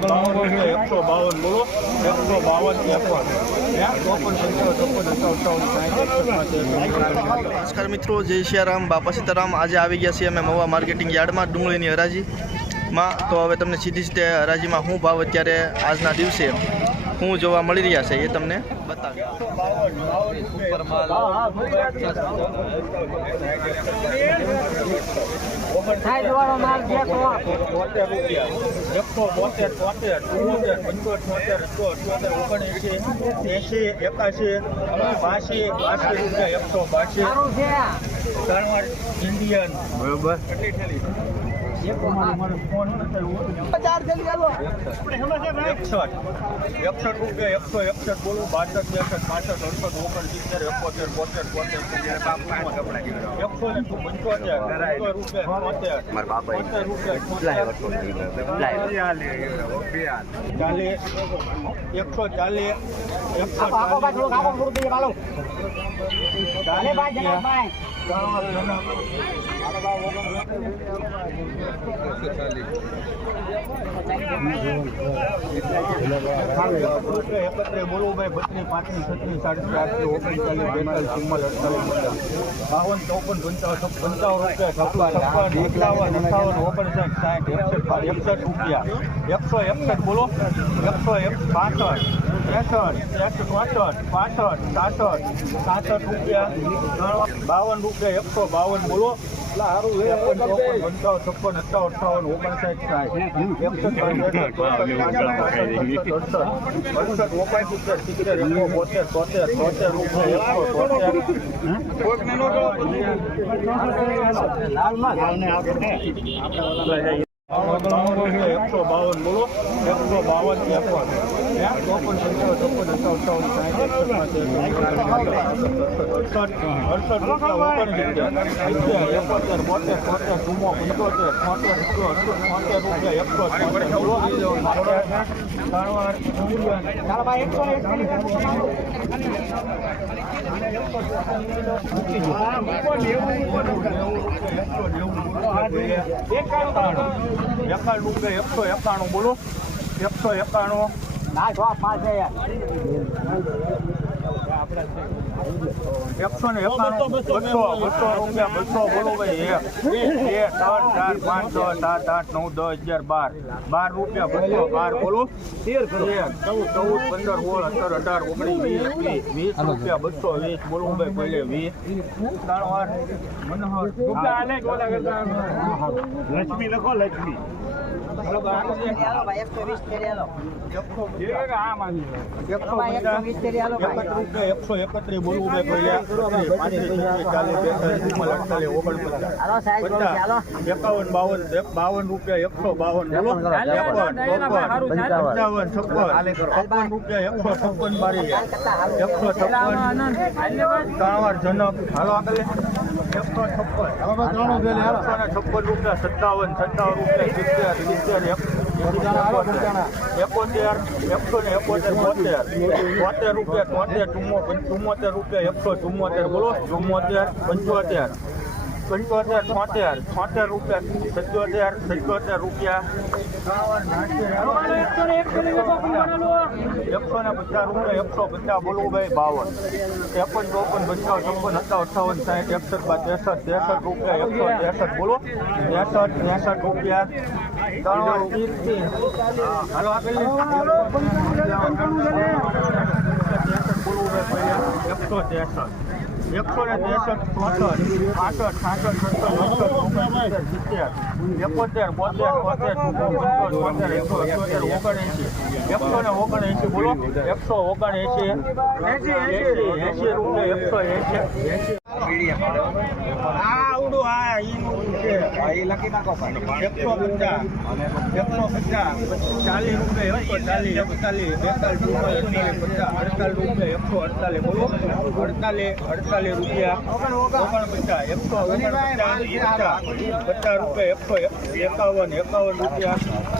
એકસો બાવન બોલો એકસો બાવન સાઠ નમસ્કાર મિત્રો, જય સિયારામ બાપા સીતારામ આજે આવી ગયા છીએ અમે મવા માર્કેટિંગ યાર્ડમાં ડુંગળીની હરાજીમાં તો હવે તમને સીધી સીધે હરાજીમાં શું ભાવ અત્યારે આજના દિવસે શું જોવા મળી રહ્યા છે એ તમને બતાવ્યા ઇન્ડિયન બરોબર. એકસઠ એકસઠ રૂપિયા એકસો એકસઠ બોલું બાસઠ ત્રેસઠ પાસઠ અડસઠ ઓગણસિત્તેર એકોતેર બોતેર બોતેર એકસો પંચોતેર રૂપિયા બોતેર બોતેર રૂપિયા ચાલીસ. એકસો ચાલીસ એકસો આપો ચાલે ભાઈ જનાબ ભાઈ બાવન ચોપન પંચાવન પંચાવન રૂપિયા એકાવન અઠાવન સાઠ એકસઠ એકસઠ રૂપિયા એકસો એકસઠ બોલો એકસો એક પાસઠ ત્રેસઠ ચોસઠ પાસઠ સાસઠ સાસઠ રૂપિયા બાવન રૂપિયા એકસો બાવન બોલો છપ્પન અઠાવન અઠાવન ઓગણસાઠ સાઠ એકસઠ અડસઠ, અડસઠ, સિત્તેર, એકો, બોતેર, તોતેર, તોતેર રૂપિયા, એકસો તોતેર. એકસો બાવન બોલો એકસો બાવન ત્રેપન ચોપન પંચાવન છપ્પન અઠાવન અઠાવન એકાણું રૂપિયા એકસો એકાણું બોલો એકસો એકાણું ના છે યાર એકસો ને એક બે ચાર પાંચ, છ, સાત, આઠ, નવ, દસ, અગિયાર, બાર. બાર રૂપિયા બસો, બાર બોલો. ચૌદ ચૌદ, પંદર, સોળ, સત્તર, અઢાર, ઓગણીસ, વીસ વીસ વીસ રૂપિયા, બસો વીસ બોલો ભાઈ પહેલે એકાવન બાવન બાવન રૂપિયા એકસો બાવન પંચાવન છપ્પન છપ્પન રૂપિયા એકસો છપ્પન બારી. એકસો છપ્પન. ત્રણ જનક. હાલો આગળ. એકસો છપ્પન છપ્પન રૂપિયા સત્તાવન સત્તાવન રૂપિયા સિત્તેર સિત્તેર એકોતેર એકસો ને એકોતેર બોતેર. બોતેર રૂપિયા તોતેર ચુમ્મો ચુમ્મોતેર રૂપિયા એકસો ચુમ્મોતેર બોલો. ચુમ્મોતેર પંચોતેર. પંચોતેર છોતેર છોતેર રૂપિયા સત્યોતેર સત્યોતેર રૂપિયા. એકસો ને પચાસ રૂપિયા, એકસો પચાસ બોલવું ભાઈ, બાવન. ત્રેપન ચોપન બચાવ ચોપન હતા અઠાવન સાહીઠ એકસઠ બાદ ત્રેસઠ ત્રેસઠ રૂપિયા, એકસો, ત્રેસઠ બોલો. ત્રેસઠ ત્રેસઠ રૂપિયા. હાલો પહેલા એકસો ત્રેસઠ. એકસો ને ત્રેસઠ ચોસઠ, પાસઠ, સાસઠ, સત્તર અડસઠ ઓગણસિત્તેર સિત્તેર, એકોતેર, બોતેર બોતેર છોતેર એકસો અઠ્યોતેર ઓગણએંસી એકસો ને ઓગણએંસી બોલો, એકસો ઓગણએંસી એંસી એંસી રૂપિયા એકસો એંસી એંસી આ આ ઈ છે એકસો ચાલીસ રૂપિયા એકસો ચાલીસ એકતાલીસ બેતાલીસ રૂપિયા પચાસ અડતાલીસ રૂપિયા એકસો અડતાલીસ બોલો અડતાલીસ અડતાલીસ રૂપિયા ઓગણપચાસ એકસો ઓગણપચાસ પચાસ રૂપિયા એકસો એકાવન એકાવન રૂપિયા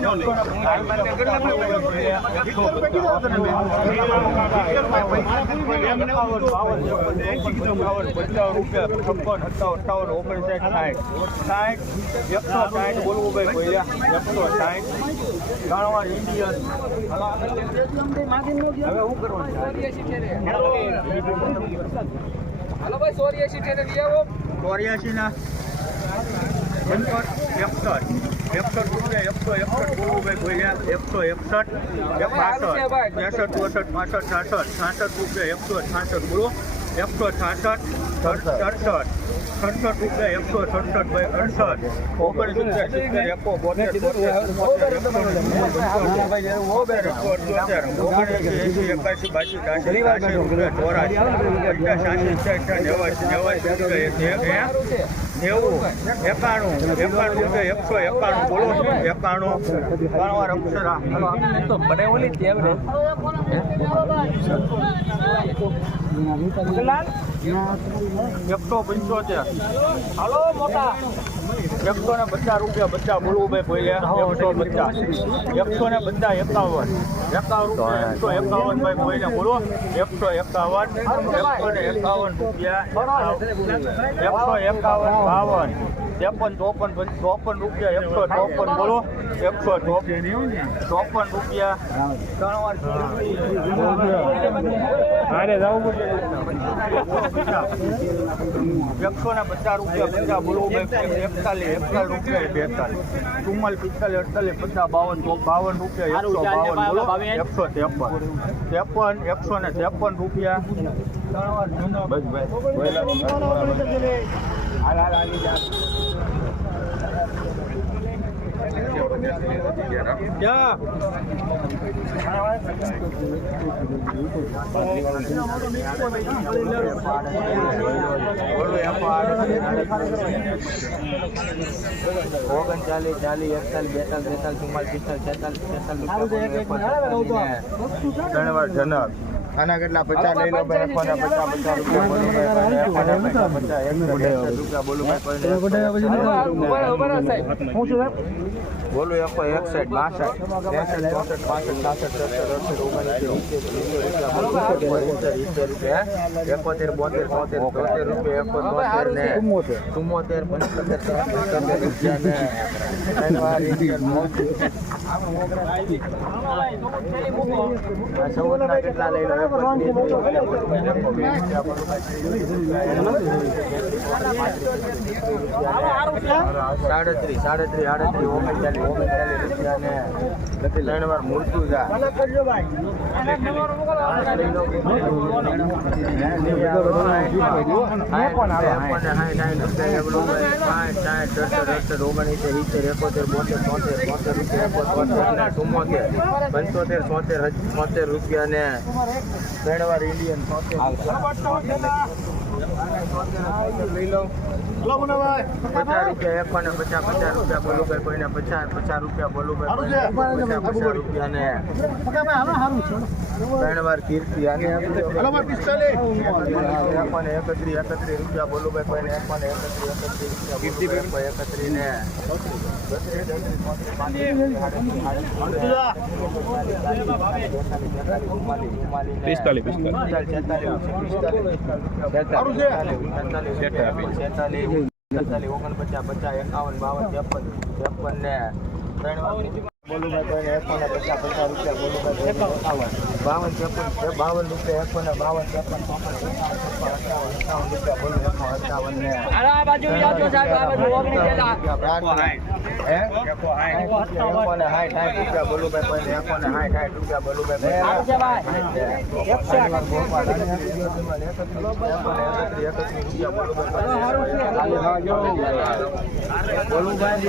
ને તમે લગી જાઓ હાલો ભાઈ સોરી એસી ટેને લઈ આવો. ચોર્યાસી ના. એકસઠ એકસઠ રૂપિયા એકસો એકસઠ બોલુભાઈ બોલ્યા એકસો એકસઠ બાસઠ ત્રેસઠ ચોસઠ પાસઠ છાસઠ છાસઠ રૂપિયા એકસો છાસઠ બોલો એકસો છાસઠ સડસઠ સડસઠ રૂપિયા એકસો સડસઠ બાય અડસઠ ઓગણીસ રૂપિયા સિત્તેર એકો બોતેર બોતેર એસી એકાસી બાસી ત્રાસી ત્રાસી રૂપિયા ચોરાસી પચાસ સાસી અઠ્યાસી નેવાસી નેવાસી રૂપિયા નેવું એકાણું એકાણું રૂપિયા એકસો એકાણું. બોલો એકાણું. ત્રણ અક્ષરા તો રે એકસો પંચોતેર. હાલો મોટા. એકસો ને પચાસ રૂપિયા બધા બોલવું ભાઈ એકસો પચાસ. એકસો ને બધા એકાવન. એકાવન રૂપિયા એકસો એકાવન ભાઈ બોલ્યા બોલો. એકસો એકાવન એકસો ને એકાવન રૂપિયા એકસો એકાવન બાવન. ત્રેપન ચોપન ચોપન રૂપિયા એકસો ચોપન બોલો. એકસો ચોપન ચોપન રૂપિયા. ત્રણ વાર એકસો ને પચાસ રૂપિયા પચાસ બોલો એકતાલીસ એકતાલીસ રૂપિયા બેતાલીસ. ચુમ્માલીસ પિસ્તાલીસ અડતાલીસ પચાસ બાવન બાવન રૂપિયા એકસો બાવન બોલો એકસો ત્રેપન. ત્રેપન એકસો ને ત્રેપન રૂપિયા. બસ ભાઈ હાલ હાલ હાલી જા ક્યાં ઓગણચાલીસ ચાલીસ એકતાલીસ બેતાલીસ તેતાલીસ ચુમ્માલીસ પિસ્તાલીસ છેતાલીસ ત્રણ વાર જનક આના કેટલા પચાસ લઈ લો ભાઈ પચાસ પચાસ રૂપિયા બોલું ભાઈ એકોને પચાસ પચાસ એકસો રૂપિયા બોલું ભાઈ બોલું એકો એકસઠ બાસઠ ત્રેસઠ ચોસઠ પાસઠ સાસઠ સત્તર અડસઠ ઓગણસિત્તેર રૂપિયા એકોતેર બોતેર તોતેર તોતેર રૂપિયા એકોતેર ને ચુમ્મોતેર પંચોતેર રૂપિયા કેટલા લઈ સાડત્રીસ સાડત્રીસ આડત્રીસ ઓગણચાલીસ ઓગણચાલીસ રૂપિયા ને ત્રણ વાર જા પંચોતેર રૂપિયા ને ત્રણ વાર ઇન્ડિયન લઈ પચાસ રૂપિયા એક ને પચાસ પચાસ રૂપિયા બોલું ભાઈ કોઈને પચાસ પચાસ રૂપિયા બોલું ભાઈ પચાસ પચાસ રૂપિયા ને ત્રણ વાર કીર્તિ આને એકોને એકત્રીસ એકત્રીસ રૂપિયા બોલું ભાઈ કોઈને એકોને એકત્રીસ એકત્રીસ રૂપિયા કીર્તિ એકત્રીસ ને પિસ્તાલીસ ઓગણપચાસ પચાસ એકાવન બાવન ત્રેપન ત્રેપન ને ત્રણ બાવન ત્રેપન બાવન રૂપિયા એકો ને બાવન ચોપન અઠાવન રૂપિયા બોલું એકસો અઠાવન ને. હે? એકોને હાઠ હાઠ રૂપિયા બોલું ભાઈ કોઈને એકોને હાઠ હાઠ રૂપિયા બોલું ભાઈ બોલું ભાઈ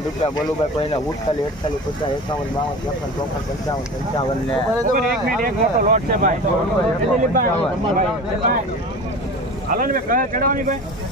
રૂપિયા બોલુભાઈ કોઈને ઉઠતાલી એકતાલી પચાસ એકાવન બાવન ત્રેપન ચોપન પંચાવન પંચાવન ને એક ભાઈ.